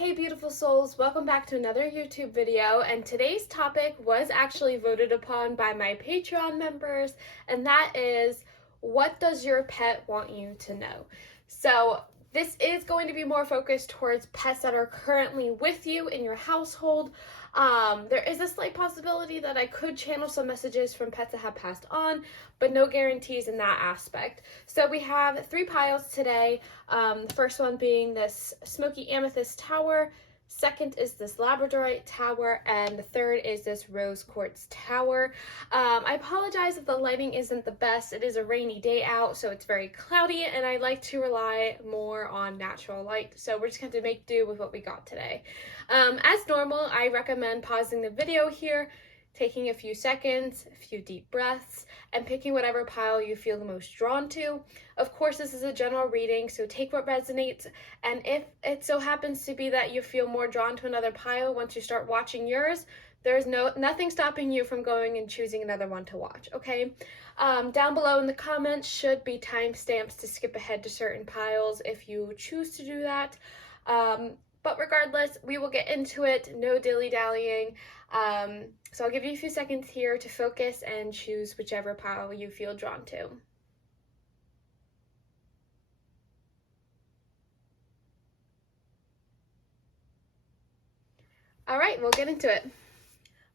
Hey beautiful souls, welcome back to another YouTube video, and today's topic was actually voted upon by my Patreon members, and that is, what does your pet want you to know? So this is going to be more focused towards pets that are currently with you in your household. There is a slight possibility that I could channel some messages from pets that have passed on, but no guarantees in that aspect. So we have 3 piles today. The first one being this smoky amethyst tower. Second is this labradorite tower, and the third is this rose quartz tower. I apologize if the lighting isn't the best. It is a rainy day out, so it's very cloudy, and I like to rely more on natural light. So we're just going to make do with what we got today. As normal, I recommend pausing the video here, taking a few seconds, a few deep breaths, and picking whatever pile you feel the most drawn to. Of course, this is a general reading, so take what resonates, and if it so happens to be that you feel more drawn to another pile once you start watching yours, there's nothing stopping you from going and choosing another one to watch, okay? Down below in the comments should be timestamps to skip ahead to certain piles if you choose to do that. But regardless, we will get into it, no dilly-dallying. So I'll give you a few seconds here to focus and choose whichever pile you feel drawn to. All right, we'll get into it.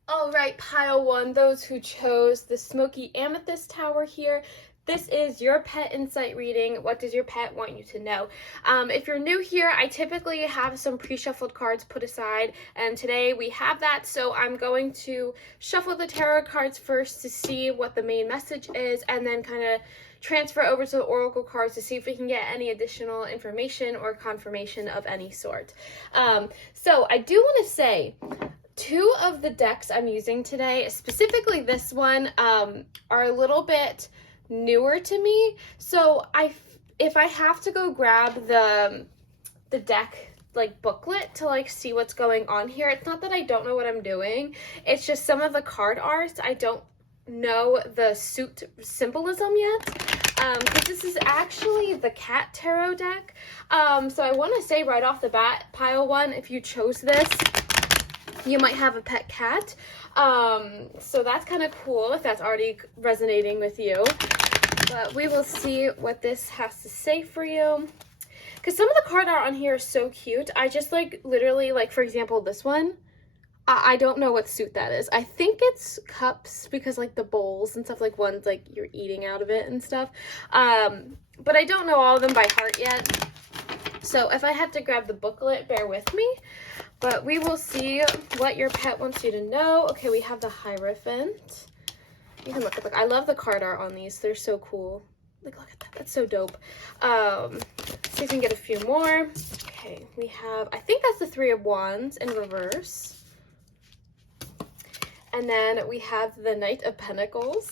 All right, pile 1, those who chose the smoky amethyst tower here. This is your pet insight reading. What does your pet want you to know? If you're new here, I typically have some pre-shuffled cards put aside, and today we have that, so I'm going to shuffle the tarot cards first to see what the main message is, and then kind of transfer over to the oracle cards to see if we can get any additional information or confirmation of any sort. So I do want to say, 2 of the decks I'm using today, specifically this one, are a little bit newer to me, so if I have to go grab the deck like booklet to like see what's going on here, it's not that I don't know what I'm doing, it's just some of the card art I don't know the suit symbolism yet, because this is actually the cat tarot deck. So I want to say right off the bat, pile 1, if you chose this, you might have a pet cat. So that's kind of cool if that's already resonating with you. But we will see what this has to say for you. Because some of the card art on here is so cute. I just like literally, like for example, this one. I don't know what suit that is. I think it's cups because like the bowls and stuff, like one's like you're eating out of it and stuff. But I don't know all of them by heart yet. So if I had to grab the booklet, bear with me. But we will see what your pet wants you to know. Okay, we have the Hierophant. You can look at I love the card art on these. They're so cool. Like, look at that. That's so dope. So you can get a few more. Okay, we have, I think that's the 3 of Wands in reverse. And then we have the Knight of Pentacles.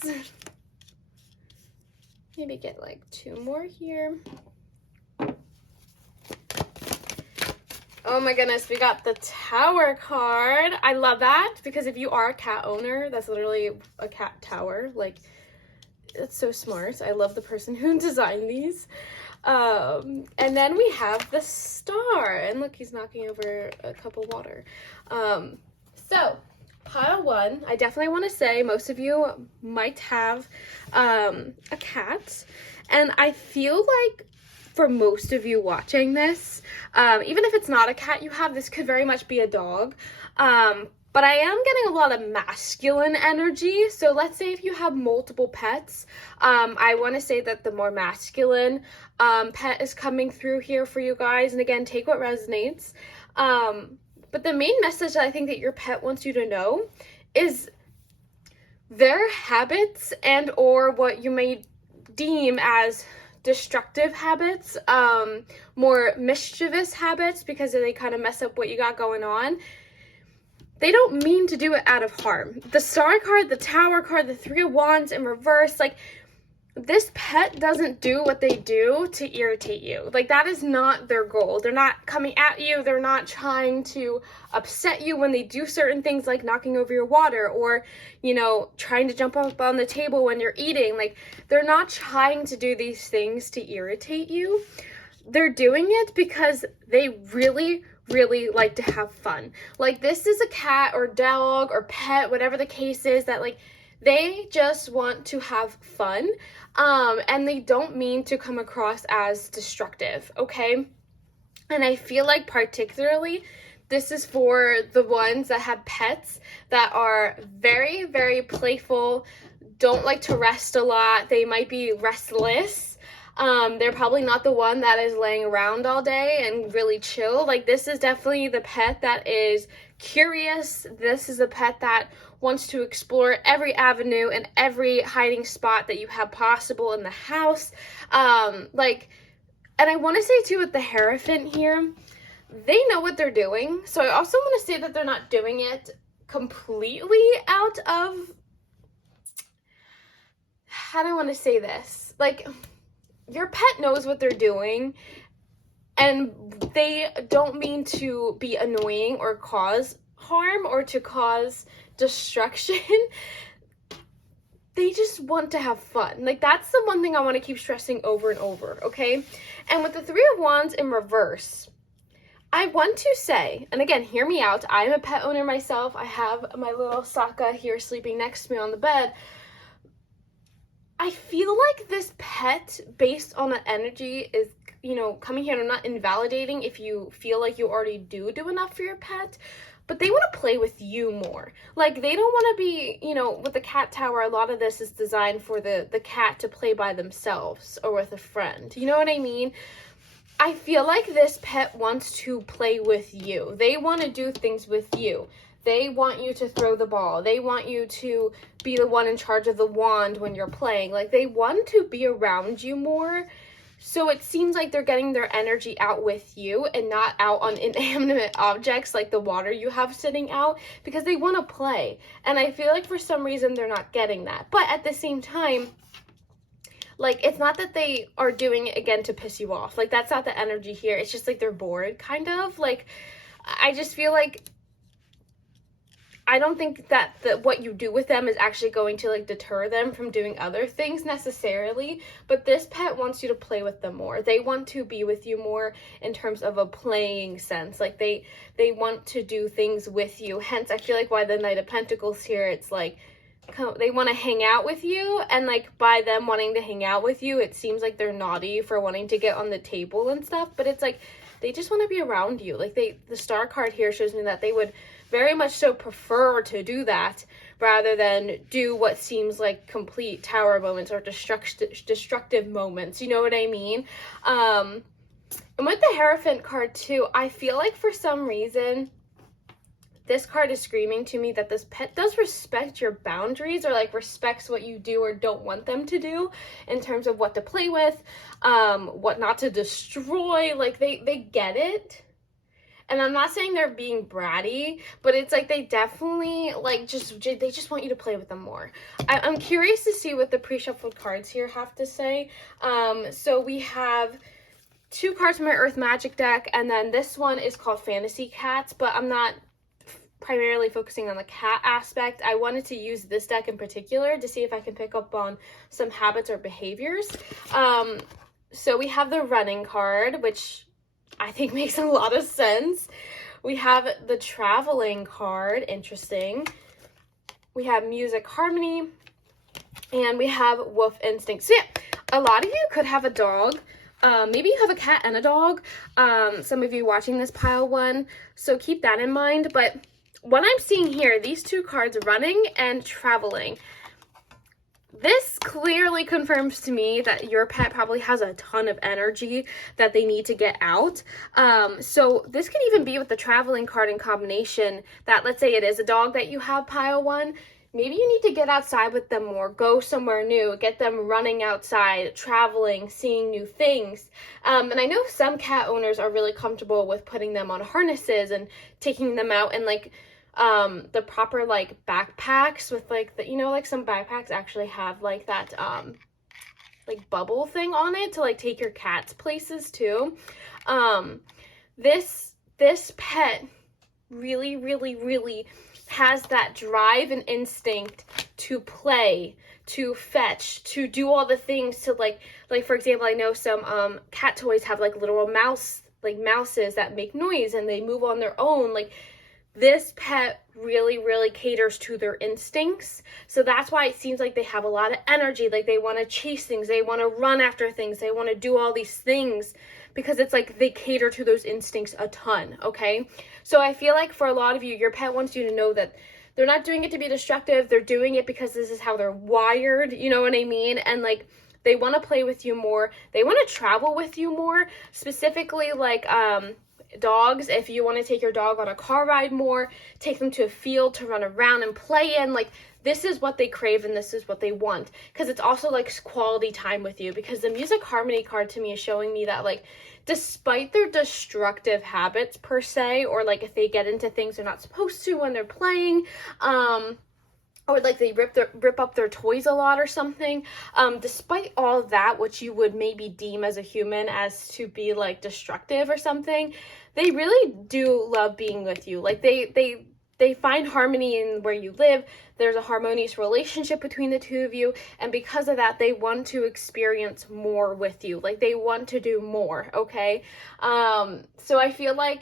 Maybe get like 2 more here. Oh my goodness, we got the Tower card. I love that because if you are a cat owner, that's literally a cat tower. Like, it's so smart. I love the person who designed these. And then we have the Star. And look, he's knocking over a cup of water. So, pile 1, I definitely want to say most of you might have a cat. And I feel like for most of you watching this, even if it's not a cat you have, this could very much be a dog. But I am getting a lot of masculine energy. So let's say if you have multiple pets, I want to say that the more masculine pet is coming through here for you guys. And again, take what resonates. But the main message that I think that your pet wants you to know is their habits and or what you may deem as destructive habits, more mischievous habits, because they kind of mess up what you got going on. They don't mean to do it out of harm. The Star card, the Tower card, the 3 of Wands in reverse, like, this pet doesn't do what they do to irritate you. Like, that is not their goal. They're not coming at you. They're not trying to upset you when they do certain things like knocking over your water or, you know, trying to jump up on the table when you're eating. Like, they're not trying to do these things to irritate you. They're doing it because they really really like to have fun. Like, this is a cat or dog or pet, whatever the case is, that like they just want to have fun, and they don't mean to come across as destructive, okay? And I feel like particularly this is for the ones that have pets that are very, very playful, don't like to rest a lot. They might be restless. They're probably not the one that is laying around all day and really chill. Like, this is definitely the pet that is curious. This is a pet that wants to explore every avenue and every hiding spot that you have possible in the house. And I want to say too, with the Hierophant here, they know what they're doing. So I also want to say that they're not doing it completely out of, how do I want to say this? Like, your pet knows what they're doing, and they don't mean to be annoying or cause harm or to cause destruction. They just want to have fun. Like, that's the one thing I want to keep stressing over and over, okay? And with the Three of Wands in reverse, I want to say, and again, hear me out, I'm a pet owner myself. I have my little Sokka here sleeping next to me on the bed. I feel like this pet, based on the energy, is, you know, coming here, and I'm not invalidating if you feel like you already do enough for your pet, but they want to play with you more. Like, they don't want to be, you know, with the cat tower, a lot of this is designed for the cat to play by themselves or with a friend. You know what I mean? I feel like this pet wants to play with you. They want to do things with you. They want you to throw the ball. They want you to be the one in charge of the wand when you're playing. Like, they want to be around you more. So it seems like they're getting their energy out with you and not out on inanimate objects like the water you have sitting out, because they want to play. And I feel like for some reason they're not getting that. But at the same time, like, it's not that they are doing it again to piss you off. Like, that's not the energy here. It's just like they're bored, kind of. Like, I just feel like I don't think that what you do with them is actually going to, like, deter them from doing other things necessarily, but this pet wants you to play with them more. They want to be with you more in terms of a playing sense. Like, they want to do things with you. Hence, I feel like why the Knight of Pentacles here, it's like, they want to hang out with you, and, like, by them wanting to hang out with you, it seems like they're naughty for wanting to get on the table and stuff, but it's like, they just want to be around you. Like, the Star card here shows me that they would very much so prefer to do that rather than do what seems like complete tower moments or destructive moments. You know what I mean? And with the Hierophant card too, I feel like for some reason this card is screaming to me that this pet does respect your boundaries, or like respects what you do or don't want them to do in terms of what to play with, what not to destroy. Like, they get it. And I'm not saying they're being bratty, but it's like they definitely, like, they just want you to play with them more. I'm curious to see what the pre-shuffled cards here have to say. So we have 2 cards from my Earth Magic deck, and then this one is called Fantasy Cats, but I'm not primarily focusing on the cat aspect. I wanted to use this deck in particular to see if I can pick up on some habits or behaviors. So we have the Running card, which I think makes a lot of sense. We have the Traveling card, interesting. We have Music Harmony, and we have Wolf Instinct. So yeah, a lot of you could have a dog. Maybe you have a cat and a dog. Some of you watching this pile one, so keep that in mind. But what I'm seeing here, these 2 cards, Running and Traveling, this clearly confirms to me that your pet probably has a ton of energy that they need to get out. So this could even be with the Traveling card in combination, that let's say it is a dog that you have pile 1. Maybe you need to get outside with them more, go somewhere new, get them running outside, traveling, seeing new things. And I know some cat owners are really comfortable with putting them on harnesses and taking them out, and like the proper like backpacks with like the, you know, like some backpacks actually have like that like bubble thing on it to like take your cats places too. This pet really has that drive and instinct to play, to fetch, to do all the things, to like for example, I know some cat toys have like literal mouse like mouses that make noise and they move on their own. Like, this pet really, really caters to their instincts. So that's why it seems like they have a lot of energy. Like, they want to chase things, they want to run after things, they want to do all these things, because it's like they cater to those instincts a ton, okay? So I feel like for a lot of you, your pet wants you to know that they're not doing it to be destructive. They're doing it because this is how they're wired, you know what I mean? And like, they want to play with you more. They want to travel with you more. Specifically, like, dogs, if you want to take your dog on a car ride more, take them to a field to run around and play in, like, this is what they crave and this is what they want, because it's also like quality time with you. Because the music harmony card to me is showing me that, like, despite their destructive habits per se, or like if they get into things they're not supposed to when they're playing, or like they rip up their toys a lot or something, despite all of that, which you would maybe deem as a human as to be like destructive or something, they really do love being with you. Like, they find harmony in where you live. There's a harmonious relationship between the two of you, and because of that, they want to experience more with you. Like, they want to do more, okay? So I feel like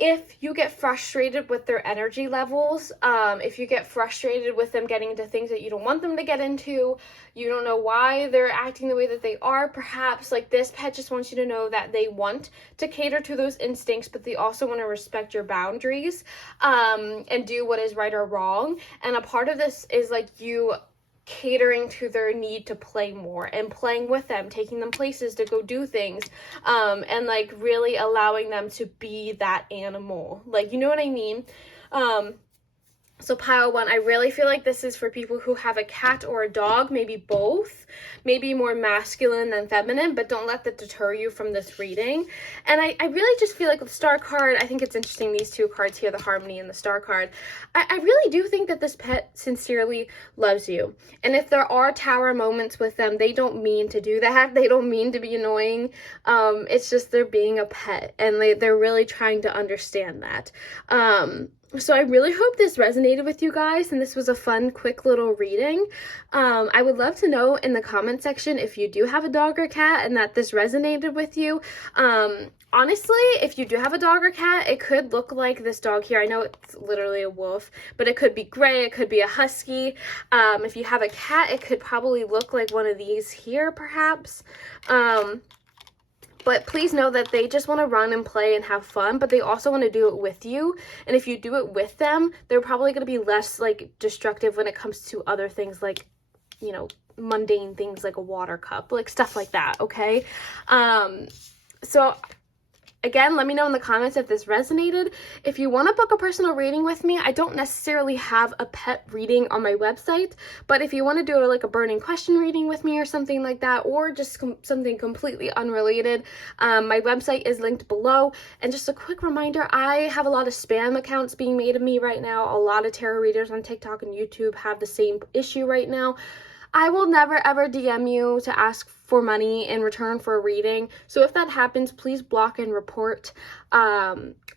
if you get frustrated with their energy levels, if you get frustrated with them getting into things that you don't want them to get into, you don't know why they're acting the way that they are, perhaps, like, this pet just wants you to know that they want to cater to those instincts, but they also want to respect your boundaries, and do what is right or wrong. And a part of this is, like, you catering to their need to play more and playing with them, taking them places to go do things, and like really allowing them to be that animal. Like, you know what I mean? So pile one, I really feel like this is for people who have a cat or a dog, maybe both, maybe more masculine than feminine, but don't let that deter you from this reading. And I really just feel like with the star card, I think it's interesting, these two cards here, the harmony and the star card. I really do think that this pet sincerely loves you. And if there are tower moments with them, they don't mean to do that. They don't mean to be annoying. It's just they're being a pet, and they're really trying to understand that. So I really hope this resonated with you guys, and this was a fun, quick little reading. I would love to know in the comment section if you do have a dog or cat and that this resonated with you. Honestly, if you do have a dog or cat, it could look like this dog here. I know it's literally a wolf, but it could be gray, it could be a husky. If you have a cat, it could probably look like one of these here, perhaps. But please know that they just want to run and play and have fun, but they also want to do it with you. And if you do it with them, they're probably going to be less, like, destructive when it comes to other things, like, you know, mundane things like a water cup, like stuff like that, okay? So again, let me know in the comments if this resonated. If you want to book a personal reading with me, I don't necessarily have a pet reading on my website, but if you want to do like a burning question reading with me or something like that, or just something completely unrelated, my website is linked below. And just a quick reminder, I have a lot of spam accounts being made of me right now. A lot of tarot readers on TikTok and YouTube have the same issue right now. I will never ever DM you to ask for money in return for a reading. So if that happens, please block and report.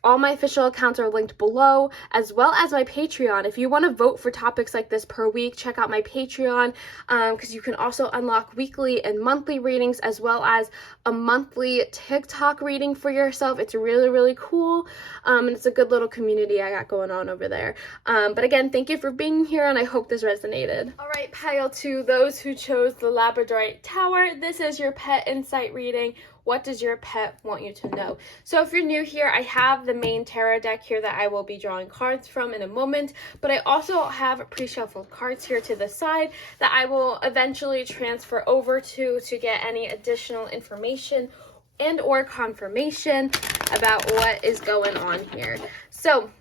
All my official accounts are linked below, as well as my Patreon. If you want to vote for topics like this per week, check out my Patreon, because you can also unlock weekly and monthly readings, as well as a monthly TikTok reading for yourself. It's really, really cool, and it's a good little community I got going on over there. But again, thank you for being here, and I hope this resonated. All right, pile two, those who chose the Labradorite Tower, this is your pet insight reading. What does your pet want you to know? So if you're new here, I have the main tarot deck here that I will be drawing cards from in a moment, but I also have pre-shuffled cards here to the side that I will eventually transfer over to get any additional information and or confirmation about what is going on here. So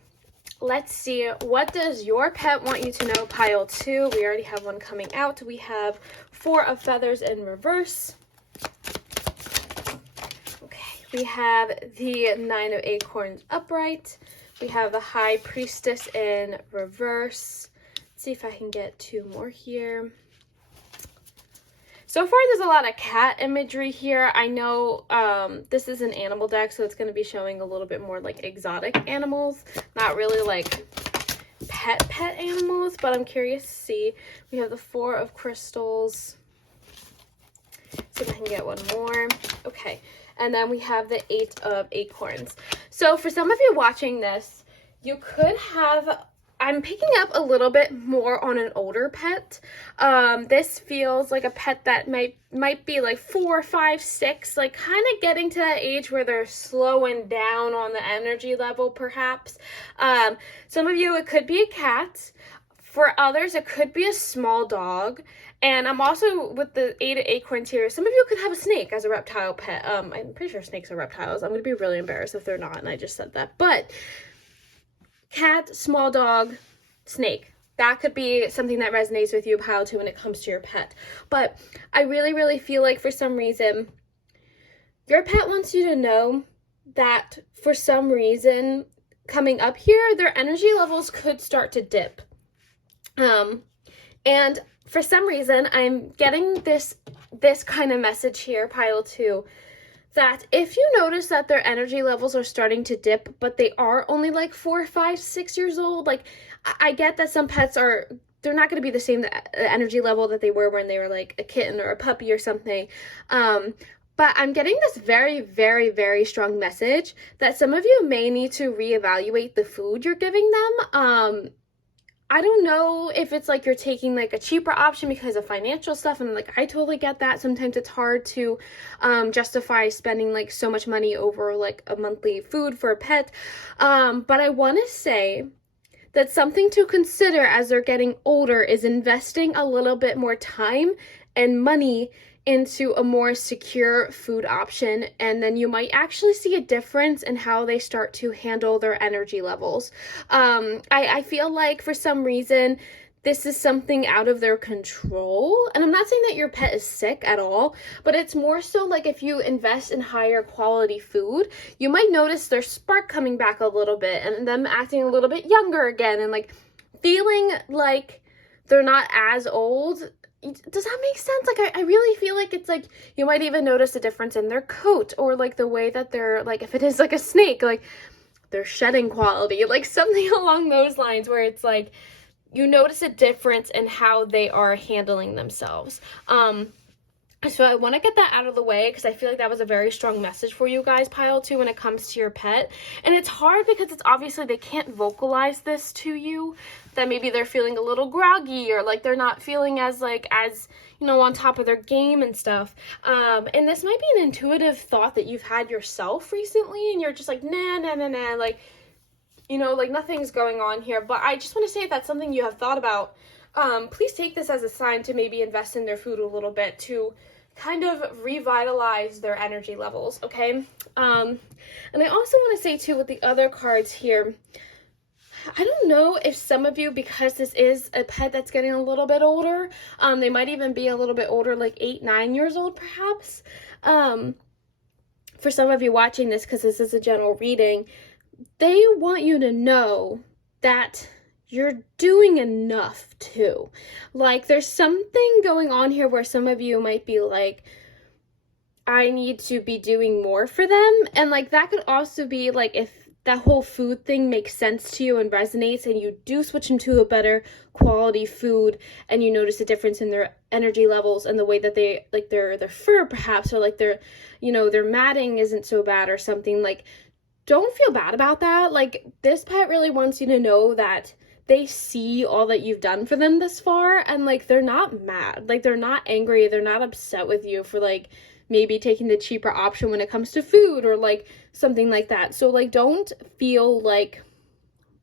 let's see, what does your pet want you to know? Pile two, we already have one coming out. We have Four of Feathers in reverse. We have the Nine of Acorns upright. We have the High Priestess in reverse. Let's see if I can get two more here. So far, there's a lot of cat imagery here. I know this is an animal deck, so it's going to be showing a little bit more like exotic animals, not really like pet animals, but I'm curious to see. We have the Four of Crystals. see if I can get one more. Okay, and then we have the 8 of acorns. So for some of you watching this, you could have, I'm picking up a little bit more on an older pet. This feels like a pet that might be like 4, 5, 6, like kind of getting to that age where they're slowing down on the energy level, perhaps. Some of you, it could be a cat. For others, it could be a small dog. And I'm also, with the 8 of acorns here, some of you could have a snake as a reptile pet. I'm pretty sure snakes are reptiles. I'm going to be really embarrassed if they're not, and I just said that. But cat, small dog, snake. That could be something that resonates with you, pile 2, when it comes to your pet. But I really, really feel like for some reason, your pet wants you to know that for some reason, coming up here, their energy levels could start to dip. And for some reason, I'm getting this kind of message here, pile 2, that if you notice that their energy levels are starting to dip, but they are only like 4, 5, 6 years old, like I get that some pets they're not going to be the same energy level that they were when they were like a kitten or a puppy or something. But I'm getting this very, very, very strong message that some of you may need to reevaluate the food you're giving them. I don't know if it's like you're taking like a cheaper option because of financial stuff, and like I totally get that. Sometimes it's hard to justify spending like so much money over like a monthly food for a pet. But I want to say that something to consider as they're getting older is investing a little bit more time and money into a more secure food option, and then you might actually see a difference in how they start to handle their energy levels. I feel like for some reason this is something out of their control, and I'm not saying that your pet is sick at all, but it's more so like if you invest in higher quality food, you might notice their spark coming back a little bit and them acting a little bit younger again and like feeling like they're not as old. Does that make sense? Like, I really feel like it's like you might even notice a difference in their coat, or like the way that they're, like, if it is like a snake, like their shedding quality, like something along those lines, where it's like you notice a difference in how they are handling themselves. So I want to get that out of the way because I feel like that was a very strong message for you guys, pile 2, when it comes to your pet. And it's hard because it's obviously they can't vocalize this to you, that maybe they're feeling a little groggy, or like they're not feeling as you know, on top of their game and stuff. And this might be an intuitive thought that you've had yourself recently, and you're just like, nah, like, you know, like nothing's going on here. But I just want to say if that's something you have thought about, please take this as a sign to maybe invest in their food a little bit to kind of revitalize their energy levels, okay? And I also want to say too, with the other cards here, I don't know if some of you, because this is a pet that's getting a little bit older, they might even be a little bit older, like 8, 9 years old perhaps. For some of you watching this, because this is a general reading, they want you to know that you're doing enough too. Like there's something going on here where some of you might be like, I need to be doing more for them. And like that could also be like if that whole food thing makes sense to you and resonates, and you do switch them to a better quality food, and you notice a difference in their energy levels and the way that they, like their fur perhaps, or like their, you know, their matting isn't so bad or something. Like, don't feel bad about that. Like this pet really wants you to know that they see all that you've done for them this far, and like they're not mad, like they're not angry, they're not upset with you for like maybe taking the cheaper option when it comes to food or like something like that. So like don't feel like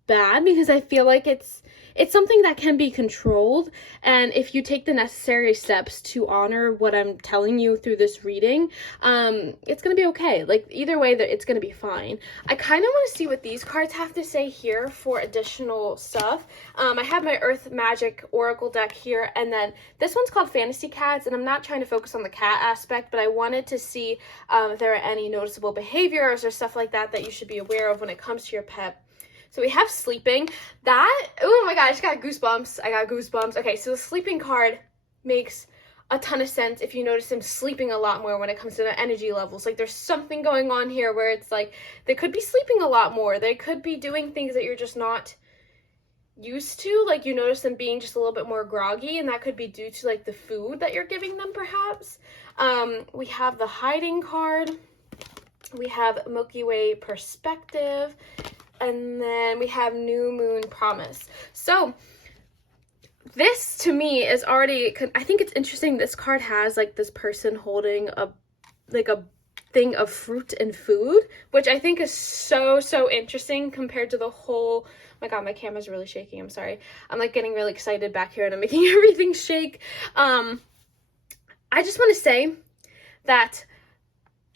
bad, because I feel like it's something that can be controlled, and if you take the necessary steps to honor what I'm telling you through this reading, it's gonna be okay. Like either way, that it's gonna be fine. I kind of want to see what these cards have to say here for additional stuff. I have my Earth Magic Oracle deck here, and then this one's called Fantasy Cats, and I'm not trying to focus on the cat aspect, but I wanted to see if there are any noticeable behaviors or stuff like that that you should be aware of when it comes to your pet. So we have sleeping. Oh my god, I just got goosebumps. I got goosebumps. Okay, so the sleeping card makes a ton of sense if you notice them sleeping a lot more when it comes to their energy levels. Like there's something going on here where it's like they could be sleeping a lot more. They could be doing things that you're just not used to. Like you notice them being just a little bit more groggy, and that could be due to like the food that you're giving them perhaps. We have the hiding card. We have Milky Way perspective. And then we have new moon promise. So this to me is already, I think it's interesting. This card has like this person holding a thing of fruit and food, which I think is so interesting compared to the whole, oh my god, my camera's really shaking, I'm sorry. I'm like getting really excited back here and I'm making everything shake. I just want to say that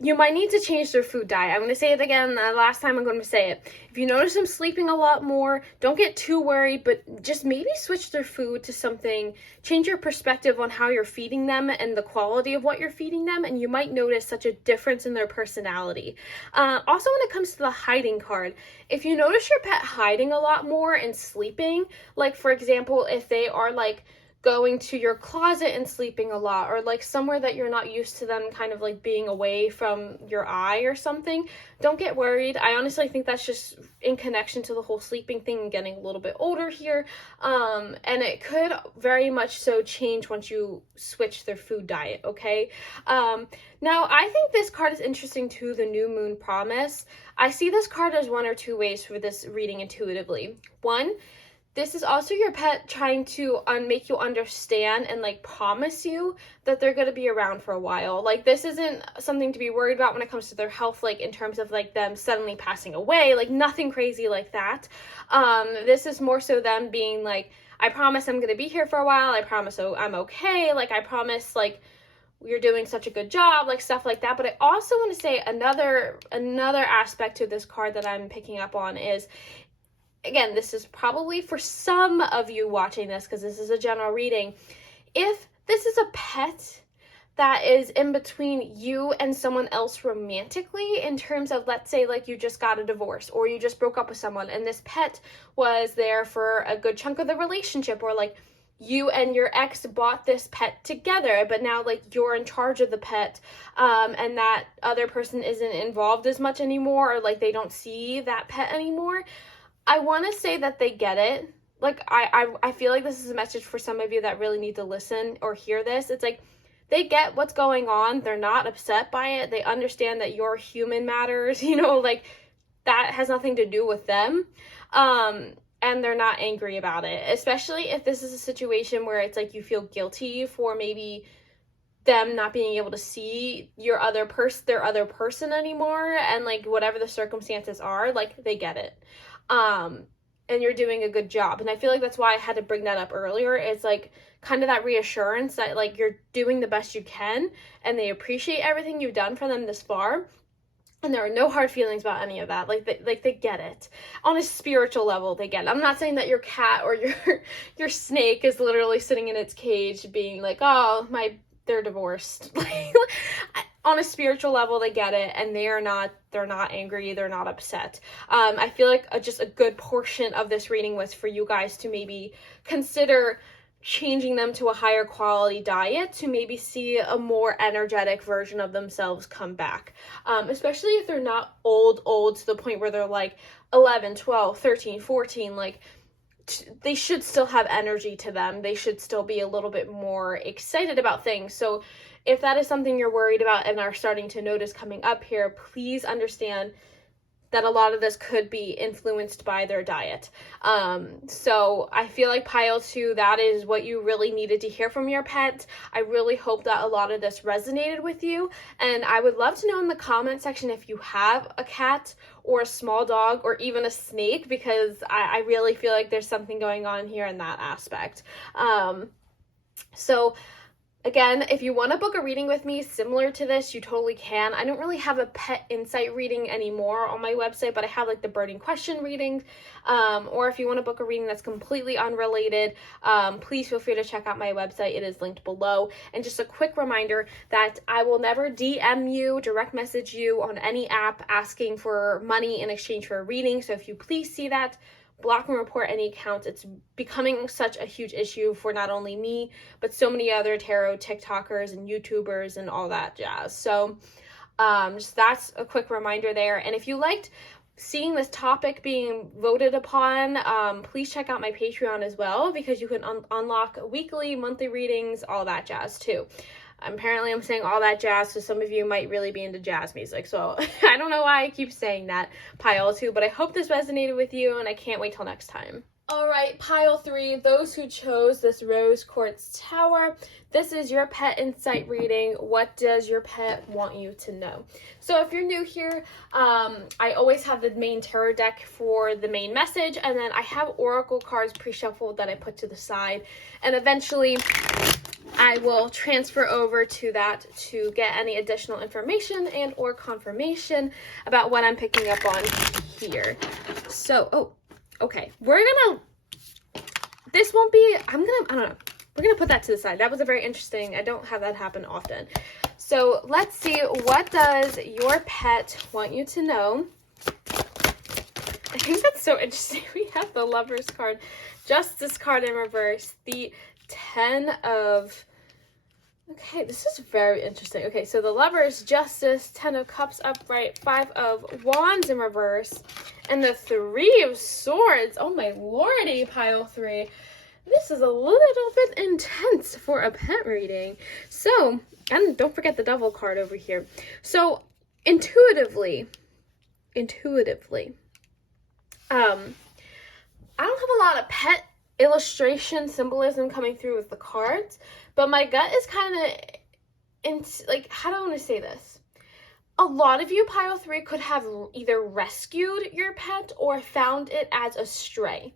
you might need to change their food diet. I'm going to say it again. Last time I'm going to say it. If you notice them sleeping a lot more, don't get too worried, but just maybe switch their food to something, change your perspective on how you're feeding them and the quality of what you're feeding them, and you might notice such a difference in their personality. Also, when it comes to the hiding card, if you notice your pet hiding a lot more and sleeping, like for example, if they are like going to your closet and sleeping a lot, or like somewhere that you're not used to them kind of like being away from your eye or something, don't get worried. I honestly think that's just in connection to the whole sleeping thing and getting a little bit older here. And it could very much so change once you switch their food diet, okay? Now, I think this card is interesting too, the new moon promise. I see this card as one or two ways for this reading intuitively. One, this is also your pet trying to make you understand and like promise you that they're going to be around for a while. Like this isn't something to be worried about when it comes to their health, like in terms of like them suddenly passing away, like nothing crazy like that. This is more so them being like, I promise I'm going to be here for a while. I promise I'm okay. Like I promise like you're doing such a good job, like stuff like that. But I also want to say another aspect to this card that I'm picking up on is, again, this is probably for some of you watching this because this is a general reading. If this is a pet that is in between you and someone else romantically, in terms of, let's say, like you just got a divorce or you just broke up with someone and this pet was there for a good chunk of the relationship, or like you and your ex bought this pet together, but now like you're in charge of the pet, and that other person isn't involved as much anymore, or like they don't see that pet anymore, I want to say that they get it. Like, I feel like this is a message for some of you that really need to listen or hear this. It's like, they get what's going on. They're not upset by it. They understand that your human matters, you know, like, that has nothing to do with them. And they're not angry about it. Especially if this is a situation where it's like you feel guilty for maybe them not being able to see their other person anymore, and like whatever the circumstances are, like they get it. And you're doing a good job. And I feel like that's why I had to bring that up earlier. It's like kind of that reassurance that like you're doing the best you can and they appreciate everything you've done for them this far. And there are no hard feelings about any of that. Like they get it. On a spiritual level, they get it. I'm not saying that your cat or your snake is literally sitting in its cage being like, oh, they're divorced. On a spiritual level, they get it, and they're not angry, they're not upset. I feel like just a good portion of this reading was for you guys to maybe consider changing them to a higher quality diet to maybe see a more energetic version of themselves come back. Especially if they're not old to the point where they're like 11, 12, 13, 14, like they should still have energy to them. They should still be a little bit more excited about things. So if that is something you're worried about and are starting to notice coming up here, please understand that a lot of this could be influenced by their diet. So I feel like pile 2, that is what you really needed to hear from your pet. I really hope that a lot of this resonated with you. And I would love to know in the comment section if you have a cat or a small dog or even a snake, because I really feel like there's something going on here in that aspect. So again, if you want to book a reading with me similar to this, you totally can. I don't really have a pet insight reading anymore on my website, but I have like the burning question readings. Or if you want to book a reading that's completely unrelated, please feel free to check out my website. It is linked below. And just a quick reminder that I will never DM you, direct message you on any app asking for money in exchange for a reading. So if you please see that, block and report any accounts. It's becoming such a huge issue for not only me, but so many other tarot TikTokers and YouTubers and all that jazz. So just that's a quick reminder there. And if you liked seeing this topic being voted upon, please check out my Patreon as well, because you can unlock weekly, monthly readings, all that jazz too. Apparently I'm saying all that jazz, so some of you might really be into jazz music. So I don't know why I keep saying that, pile 2, but I hope this resonated with you, and I can't wait till next time. All right, pile 3, those who chose this rose quartz tower, this is your pet insight reading. What does your pet want you to know? So if you're new here, I always have the main tarot deck for the main message, and then I have oracle cards pre-shuffled that I put to the side, and eventually I will transfer over to that to get any additional information and or confirmation about what I'm picking up on here. So, okay, this won't be, I don't know, we're gonna put that to the side. That was a very interesting, I don't have that happen often. So let's see, what does your pet want you to know? I think that's so interesting. We have the Lovers card, Justice card in reverse, the 10 of, okay, this is very interesting. Okay, so the Lovers, Justice, 10 of Cups upright, 5 of Wands in reverse, and the 3 of Swords. Oh my lordy, pile 3. This is a little bit intense for a pet reading. So, and don't forget the Devil card over here. So, intuitively, I don't have a lot of pet illustration symbolism coming through with the cards, but my gut is kind of, like, how do I want to say this? A lot of you, pile 3, could have either rescued your pet or found it as a stray.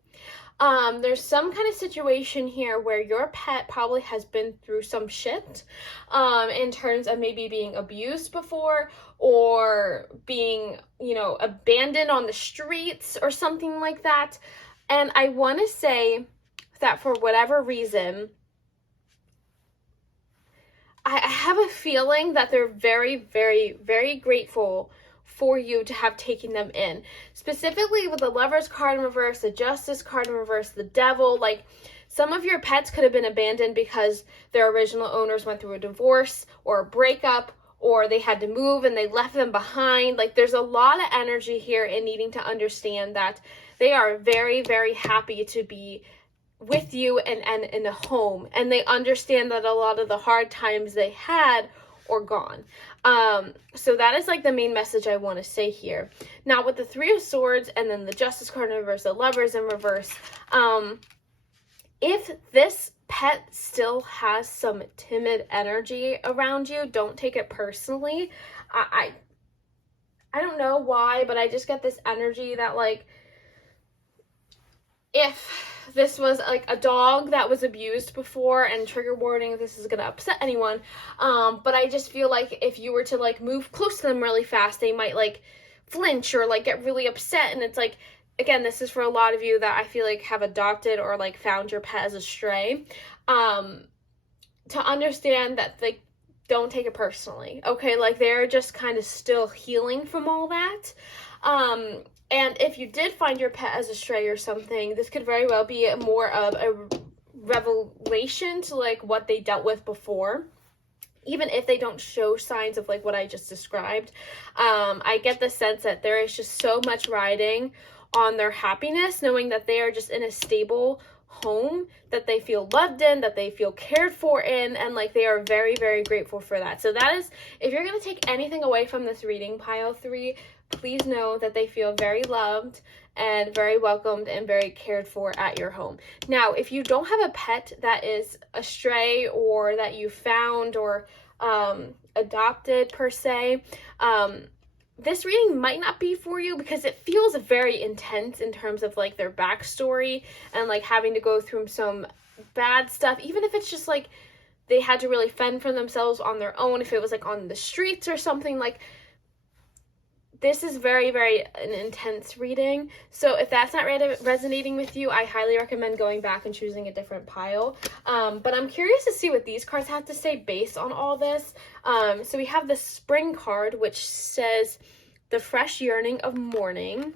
There's some kind of situation here where your pet probably has been through some shit, in terms of maybe being abused before, or being, abandoned on the streets or something like that. And I want to say that for whatever reason, I have a feeling that they're very, very, very grateful for you to have taken them in. Specifically with the Lovers card in reverse, the Justice card in reverse, the Devil, like, some of your pets could have been abandoned because their original owners went through a divorce or a breakup, or they had to move and they left them behind. Like, there's a lot of energy here in needing to understand that they are very, very happy to be with you and in a home, and they understand that a lot of the hard times they had are gone. So that is like the main message I want to say here. Now with the 3 of Swords and then the Justice card in reverse, the Lovers in reverse, if this pet still has some timid energy around you, don't take it personally. I don't know why, but I just get this energy that, like, if this was like a dog that was abused before, and trigger warning, this is gonna upset anyone, but I just feel like if you were to like move close to them really fast, they might like flinch or like get really upset. And it's like, again, this is for a lot of you that I feel like have adopted or like found your pet as a stray, to understand that, like, don't take it personally, okay? Like, they're just kind of still healing from all that. And if you did find your pet as a stray or something, this could very well be more of a revelation to like what they dealt with before, even if they don't show signs of like what I just described. I get the sense that there is just so much riding on their happiness, knowing that they are just in a stable home that they feel loved in, that they feel cared for in, and like they are very, very grateful for that. So that is, if you're going to take anything away from this reading, pile 3, please know that they feel very loved and very welcomed and very cared for at your home. Now, if you don't have a pet that is a stray or that you found or adopted per se, this reading might not be for you because it feels very intense in terms of like their backstory and like having to go through some bad stuff, even if it's just like they had to really fend for themselves on their own, if it was like on the streets or something. Like, this is very, very an intense reading. So if that's not resonating with you, I highly recommend going back and choosing a different pile. But I'm curious to see what these cards have to say based on all this. So we have the Spring card, which says the fresh yearning of morning.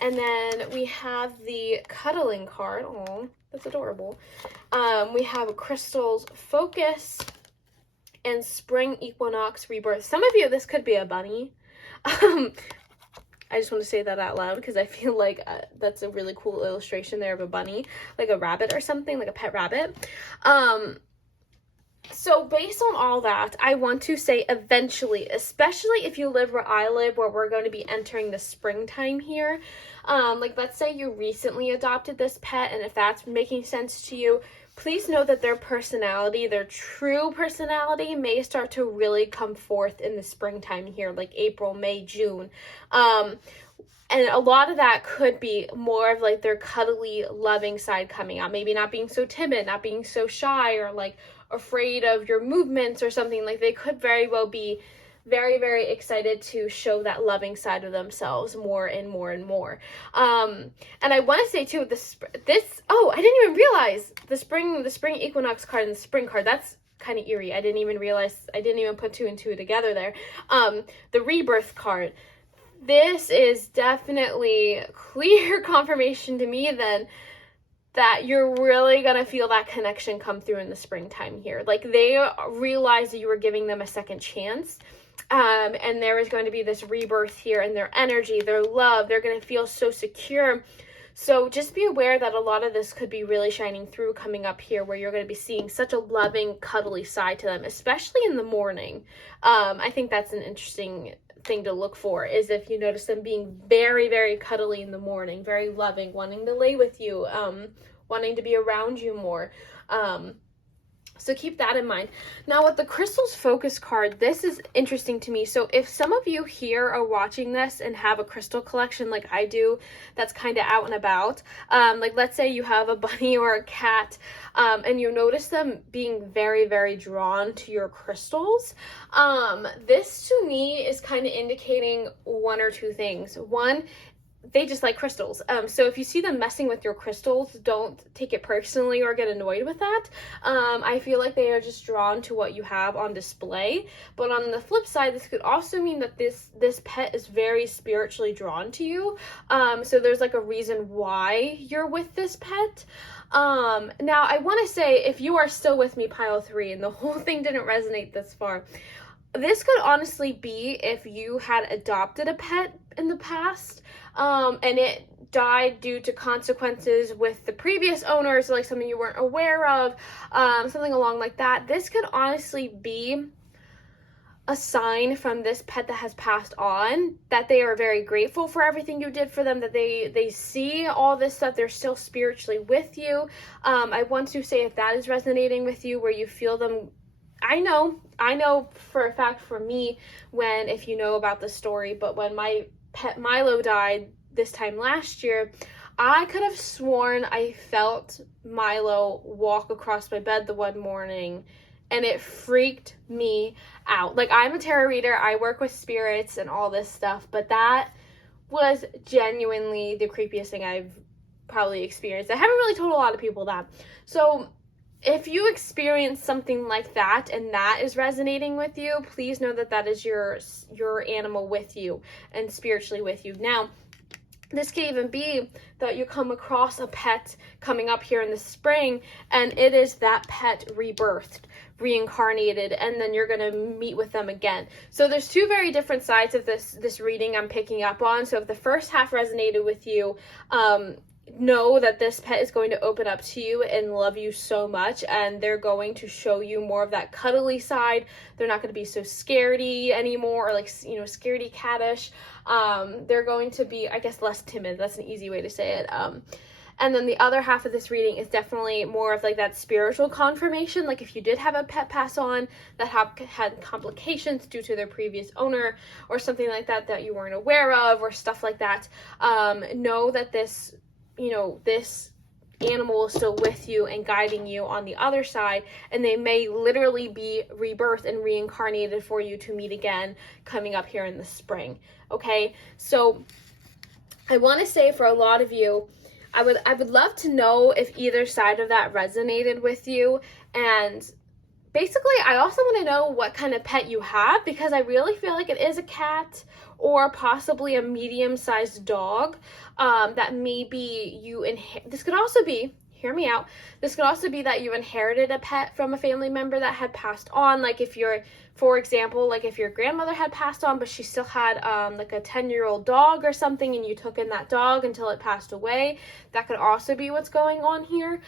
And then we have the Cuddling card. Oh, that's adorable. We have Crystal's Focus and Spring Equinox Rebirth. Some of you, this could be a bunny. I just want to say that out loud because I feel like that's a really cool illustration there of a bunny, like a rabbit or something, like a pet rabbit. So based on all that, I want to say eventually, especially if you live where I live, where we're going to be entering the springtime here, like let's say you recently adopted this pet, and if that's making sense to you, please know that their personality, their true personality, may start to really come forth in the springtime here, like April, May, June. And a lot of that could be more of like their cuddly, loving side coming out. Maybe not being so timid, not being so shy, or like afraid of your movements or something. Like they could very well be very, very excited to show that loving side of themselves more and more and more. And I want to say too, I didn't even realize the spring equinox card and the spring card. That's kind of eerie. I didn't even put two and two together there. The rebirth card. This is definitely clear confirmation to me then that you're really going to feel that connection come through in the springtime here. Like they realize that you were giving them a second chance. And there is going to be this rebirth here in their energy, their love. They're going to feel so secure. So just be aware that a lot of this could be really shining through coming up here, where you're going to be seeing such a loving, cuddly side to them, especially in the morning. I think that's an interesting thing to look for, is if you notice them being very, very cuddly in the morning, very loving, wanting to lay with you, wanting to be around you more. So keep that in mind. Now with the crystals focus card, this is interesting to me. So if some of you here are watching this and have a crystal collection like I do, that's kind of out and about, like let's say you have a bunny or a cat, and you notice them being very, very drawn to your crystals, this to me is kind of indicating one or two things. One, they just like crystals. So if you see them messing with your crystals, don't take it personally or get annoyed with that. I feel like they are just drawn to what you have on display. But on the flip side, this could also mean that this pet is very spiritually drawn to you. So there's like a reason why you're with this pet. Now I want to say, if you are still with me, pile 3, and the whole thing didn't resonate this far, this could honestly be if you had adopted a pet in the past, and it died due to consequences with the previous owners, like something you weren't aware of, something along like that. This could honestly be a sign from this pet that has passed on, that they are very grateful for everything you did for them, that they see all this stuff, they're still spiritually with you. I want to say, if that is resonating with you, where you feel them, I know for a fact for me, if you know about the story, but when my pet Milo died this time last year, I could have sworn I felt Milo walk across my bed the one morning, and it freaked me out. Like, I'm a tarot reader, I work with spirits and all this stuff, but that was genuinely the creepiest thing I've probably experienced. I haven't really told a lot of people that. So if you experience something like that and that is resonating with you, please know that that is your animal with you and spiritually with you. Now, this could even be that you come across a pet coming up here in the spring, and it is that pet rebirthed, reincarnated, and then you're going to meet with them again. So there's two very different sides of this reading I'm picking up on. So if the first half resonated with you, know that this pet is going to open up to you and love you so much, and they're going to show you more of that cuddly side. They're not going to be so scaredy anymore, or like, scaredy cattish. They're going to be, I guess, less timid. That's an easy way to say it. And then the other half of this reading is definitely more of like that spiritual confirmation. Like if you did have a pet pass on that had complications due to their previous owner or something like that that you weren't aware of, or stuff like that, know that this animal is still with you and guiding you on the other side, and they may literally be rebirthed and reincarnated for you to meet again coming up here in the spring. Okay, so I want to say, for a lot of you, I would love to know if either side of that resonated with you. And basically, I also want to know what kind of pet you have, because I really feel like it is a cat or possibly a medium-sized dog, that maybe this could also be, hear me out, this could also be that you inherited a pet from a family member that had passed on. Like if you're For example, like if your grandmother had passed on, but she still had like a 10-year-old dog or something, and you took in that dog until it passed away, that could also be what's going on here.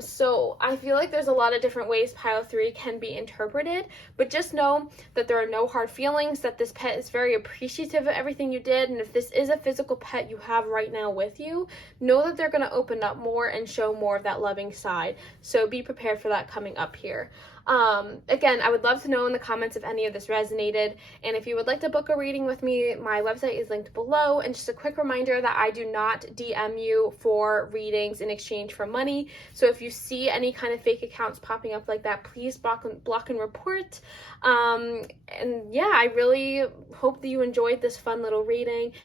So I feel like there's a lot of different ways pile 3 can be interpreted, but just know that there are no hard feelings, that this pet is very appreciative of everything you did, and if this is a physical pet you have right now with you, know that they're going to open up more and show more of that loving side. So be prepared for that coming up here. Again, I would love to know in the comments if any of this resonated, and if you would like to book a reading with me, my website is linked below. And just a quick reminder that I do not DM you for readings in exchange for money, so if you see any kind of fake accounts popping up like that, please block and report. And yeah, I really hope that you enjoyed this fun little reading.